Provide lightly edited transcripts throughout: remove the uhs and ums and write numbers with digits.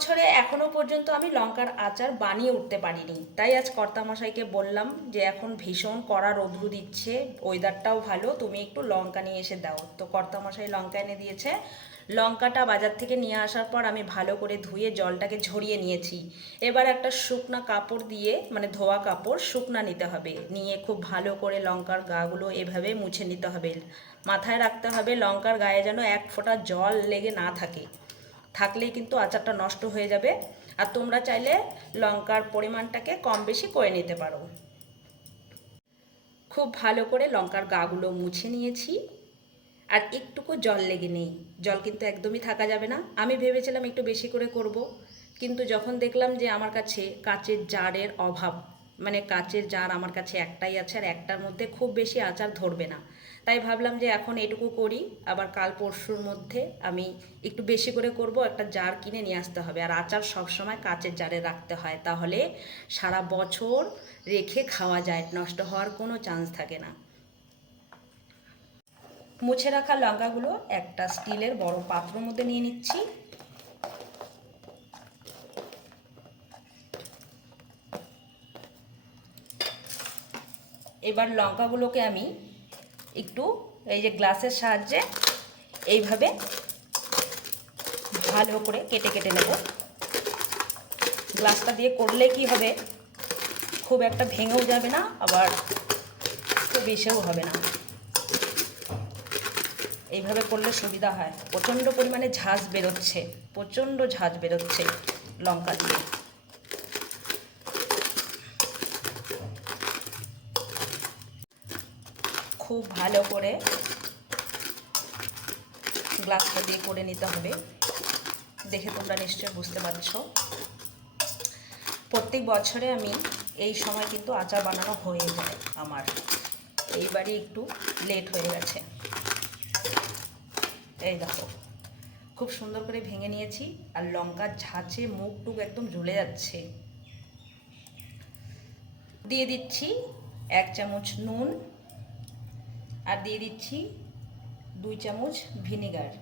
বছরে এখনো পর্যন্ত আমি লঙ্কার আচার বানিয়ে উঠতে পারিনি, তাই আজ কর্তামশাইকে বললাম যে এখন ভীষণ কড়া রৌদ্র দিচ্ছে, ওয়েদারটাও ভালো, তুমি একটু লঙ্কা নিয়ে এসে দাও। তো কর্তামশাই লঙ্কা এনে দিয়েছে। লঙ্কাটা বাজার থেকে নিয়ে আসার পর আমি ভালো করে ধুয়ে জলটাকে ঝরিয়ে নিয়েছি। এবার একটা শুকনা কাপড় দিয়ে, মানে ধোয়া কাপড় শুকনা নিতে হবে, নিয়ে খুব ভালো করে লঙ্কার গাগুলো এভাবে মুছে নিতে হবে। মাথায় রাখতে হবে লঙ্কার গায়ে যেন এক ফোঁটা জল লেগে না থাকে, থাকলেই কিন্তু আচারটা নষ্ট হয়ে যাবে। আর তোমরা চাইলে লঙ্কার পরিমাণটাকে কম বেশি করে নিতে পারো। খুব ভালো করে লঙ্কার গাগুলো মুছে নিয়েছি, আর একটুকু জল লেগে নেই। জল কিন্তু একদমই থাকা যাবে না। আমি ভেবেছিলাম একটু বেশি করে করব, কিন্তু যখন দেখলাম যে আমার কাছে কাচের জারের অভাব, মানে কাচের জার আমার কাছে একটাই আছে, আর একটার মধ্যে খুব বেশি আচার ধরবে না, তাই ভাবলাম যে এখন এটুকু করি, আবার কাল পরশুর মধ্যে আমি একটু বেশি করে করব। একটা জার কিনে নিয়ে আসতে হবে, আর আচার সবসময় কাচের জারে রাখতে হয়, তাহলে সারা বছর রেখে খাওয়া যায়, নষ্ট হওয়ার কোনো চান্স থাকে না। মুছে রাখা লঙ্কাগুলো একটা স্টিলের বড় পাত্রের মধ্যে নিয়ে নিচ্ছি। এবার লঙ্কাগুলোকে আমি একটু এই যে গ্লাসের সাহায্যে এইভাবে ভালো করে কেটে কেটে নেব। গ্লাসটা দিয়ে করলে কি হবে, খুব একটা ভেঙেও যাবে না, আবার খুব বেশিও হবে না। এইভাবে করলে সুবিধা হয়। প্রচণ্ড পরিমাণে ঝাঁঝ বেরোচ্ছে, প্রচণ্ড ঝাঁঝ বেরোচ্ছে লঙ্কা দিয়ে। খুব ভালো করে গ্লাসটা দিয়ে করে নিতে হবে। দেখে তোমরা নিশ্চয়ই বুঝতে পারছো। প্রত্যেক বছরে আমি এই সময় কিন্তু আচার বানানো হয়ে যায় আমার, এইবারই একটু লেট হয়ে গেছে। এই দেখো খুব সুন্দর করে ভেঙে নিয়েছি, আর লঙ্কার ঝাঁঝে মুখ টুক একদম জ্বলে যাচ্ছে। দিয়ে দিচ্ছি 1 চামচ নুন, আর দিয়ে দিচ্ছি 2 চামচ ভিনেগার।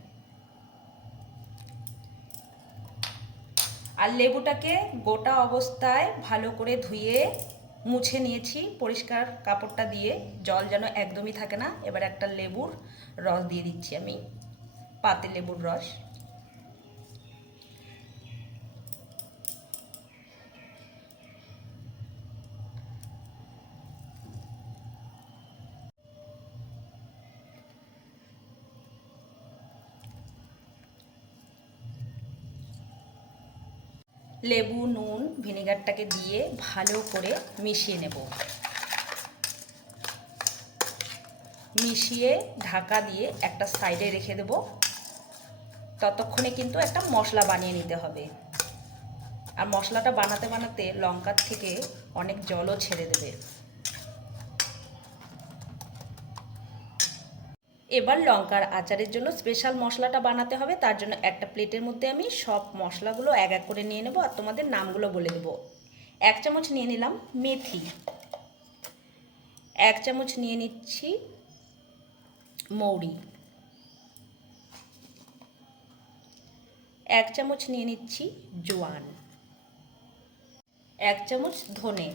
আর লেবুটাকে গোটা অবস্থায় ভালো করে ধুয়ে মুছে নিয়েছি পরিষ্কার কাপড়টা দিয়ে, জল যেন একদমই থাকে না। এবার একটা লেবুর রস দিয়ে দিচ্ছি আমি, পাতি লেবুর রস। লেবু, নুন, ভিনেগারটাকে দিয়ে ভালো করে মিশিয়ে নেব। মিশিয়ে ঢাকা দিয়ে একটা সাইডে রেখে দেব। ততক্ষণে কিন্তু একটা মশলা বানিয়ে নিতে হবে, আর মশলাটা বানাতে বানাতে লঙ্কার থেকে অনেক জলও ছেড়ে দেবে। এবার লঙ্কার আচারের জন্য স্পেশাল মশলাটা বানাতে হবে, তার জন্য একটা প্লেটের মধ্যে আমি সব মশলাগুলো এক এক করে নিয়ে নেব, আর তোমাদের নামগুলো বলে দেবো। 1 চামচ নিয়ে নিলাম মেথি, 1 চামচ নিয়ে নিচ্ছি মৌরি, 1 চামচ নিয়ে নিচ্ছি জোয়ান, 1 চামচ ধনে,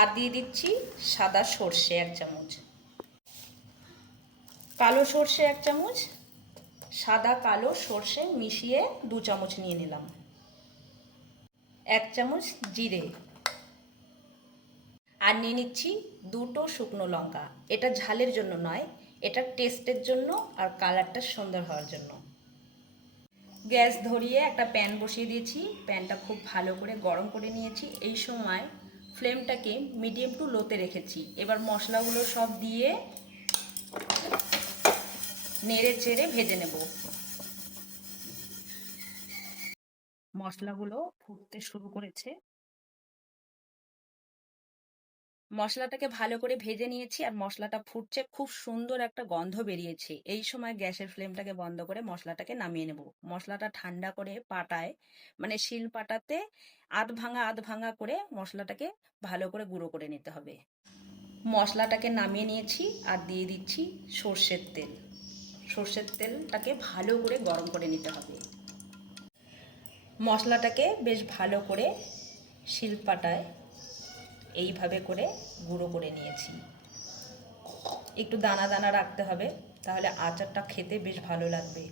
আর দিয়ে দিচ্ছি সাদা সর্ষে 1 চামচ, কালো সর্ষে 1 চামচ, সাদা কালো সর্ষে মিশিয়ে 2 চামচ নিয়ে নিলাম, 1 চামচ জিরে, আর নিয়ে নিচ্ছি 2টো শুকনো লঙ্কা। এটা ঝালের জন্য নয়, এটা টেস্টের জন্য আর কালারটা সুন্দর হওয়ার জন্য। গ্যাস ধরিয়ে একটা প্যান বসিয়ে দিয়েছি, প্যানটা খুব ভালো করে গরম করে নিয়েছি। এই সময় ফ্লেমটাকে মিডিয়াম টু লোতে রেখেছি। এবার মশলাগুলো সব দিয়ে নেড়ে চেড়ে ভেজে নেব। মশলাগুলো ফুটতে শুরু করেছে। মশলাটাকে ভালো করে ভেজে নিয়েছি, আর মশলাটা ফুটছে, খুব সুন্দর একটা গন্ধ বেরিয়েছে। এই সময় গ্যাসের ফ্লেমটাকে বন্ধ করে মশলাটাকে নামিয়ে নেব। মশলাটা ঠান্ডা করে পাটায়, মানে শিল পাটাতে আধ ভাঙা করে মশলাটাকে ভালো করে গুঁড়ো করে নিতে হবে। মশলাটাকে নামিয়ে নিয়েছি, আর দিয়ে দিচ্ছি সর্ষের তেল। সর্ষের তেলটাকে ভালো করে গরম করে নিতে হবে। মশলাটাকে বেশ ভালো করে শিলপাটায় এইভাবে করে গুঁড়ো করে নিয়েছি। একটু দানা দানা রাখতে হবে, তাহলে আচারটা খেতে বেশ ভালো লাগবে।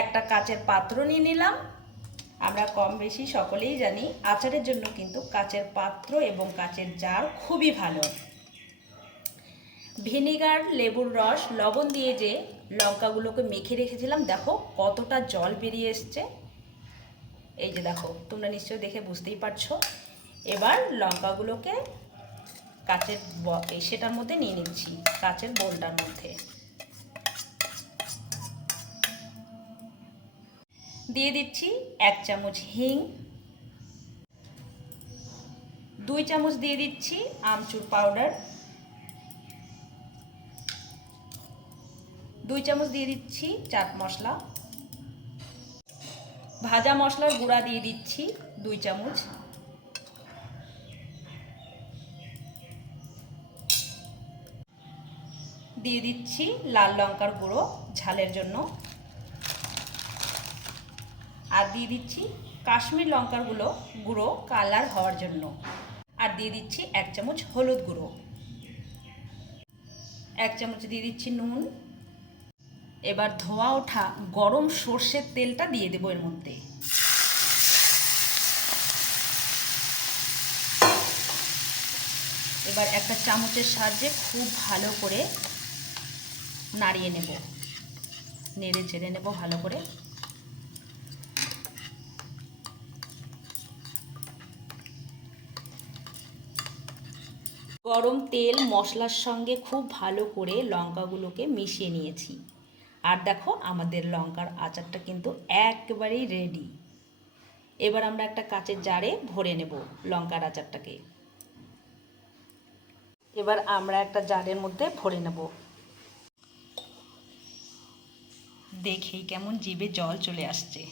একটা কাচের পাত্র নিয়ে নিলাম। আমরা কম বেশি সকলেই জানি আচারের জন্য কিন্তু কাচের পাত্র এবং কাচের জার খুবই ভালো। ভিনেগার, লেবুর রস, লবণ দিয়ে যে লঙ্কাগুলোকে মেখে রেখেছিলাম, দেখো কতটা জল বেরিয়ে এসছে। এই যে দেখো, তোমরা নিশ্চয়ই দেখে বুঝতেই পারছো। এবার লঙ্কাগুলোকে কাচের সেটার মধ্যে নিয়ে নিচ্ছি, কাচের বোলটার মধ্যে দিয়ে দিচ্ছি 1 চামচ হিং, 2 চামচ দিয়ে দিচ্ছি আমচুর পাউডার, 2 চামচ দিয়ে দিচ্ছি চাট মশলা, ভাজা মশলার গুঁড়া দিয়ে দিচ্ছি 2 চামচ, দিয়ে দিচ্ছি লাল লঙ্কার গুঁড়ো ঝালের জন্য, আর দিয়ে দিচ্ছি কাশ্মীর লঙ্কার গুঁড়ো কালার হওয়ার জন্য, আর দিয়ে দিচ্ছি 1 চামচ হলুদ গুঁড়ো, 1 চামচ দিয়ে দিচ্ছি নুন। এবার ধোয়া ওঠা গরম সর্ষের তেলটা দিয়ে দেবো এর মধ্যে। এবার একটা চামচের সাহায্যে খুব ভালো করে নাড়িয়ে নেব, নেড়ে চেড়ে নেব ভালো করে। গরম তেল মশলার সঙ্গে খুব ভালো করে লঙ্কাগুলোকে মিশিয়ে নিয়েছি। আর দেখো আমাদের লঙ্কার আচারটা কিন্তু একেবারেই রেডি। এবার আমরা একটা কাচের জারে ভরে নেব লঙ্কার আচারটাকে। এবার আমরা একটা জারের মধ্যে ভরে নেব। দেখেই কেমন জিভে জল চলে আসছে।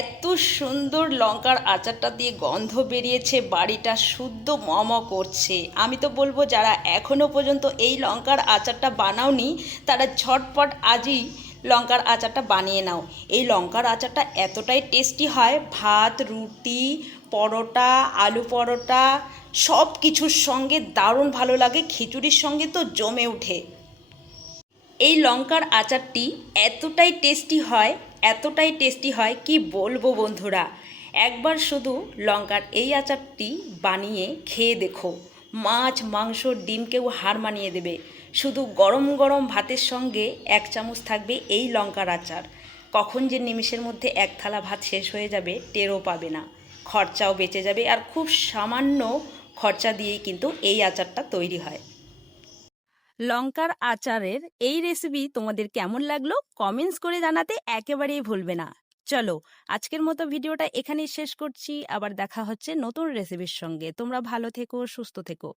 এত সুন্দর লঙ্কার আচারটা দিয়ে গন্ধ বেরিয়েছে, বাড়িটা শুদ্ধ মম করছে। আমি তো বলবো যারা এখনও পর্যন্ত এই লঙ্কার আচারটা বানাওনি তারা ঝটপট আজই লঙ্কার আচারটা বানিয়ে নাও। এই লঙ্কার আচারটা এতটাই টেস্টি হয়, ভাত, রুটি, পরোটা, আলু পরোটা সব কিছুর সঙ্গে দারুণ ভালো লাগে, খিচুড়ির সঙ্গে তো জমে ওঠে। এই লঙ্কার আচারটি এতটাই টেস্টি হয় কি বলবো বন্ধুরা। একবার শুধু লঙ্কার এই আচারটি বানিয়ে খেয়ে দেখো, মাছ, মাংস, ডিমকেও হার মানিয়ে দেবে। শুধু গরম গরম ভাতের সঙ্গে 1 চামচ থাকবে এই লঙ্কার আচার, কখন যে নিমেষের মধ্যে 1 থালা ভাত শেষ হয়ে যাবে টেরও পাবে না, খরচাও বেঁচে যাবে। আর খুব সামান্য খরচা দিয়েই কিন্তু এই আচারটা তৈরি হয়। লঙ্কার আচারের এই রেসিপি তোমাদের কেমন লাগলো কমেন্টস করে জানাতে একেবারেই ভুলবে না। চলো আজকের মতো ভিডিওটা এখানেই শেষ করছি, আবার দেখা হচ্ছে নতুন রেসিপির সঙ্গে। তোমরা ভালো থেকো, সুস্থ থেকো।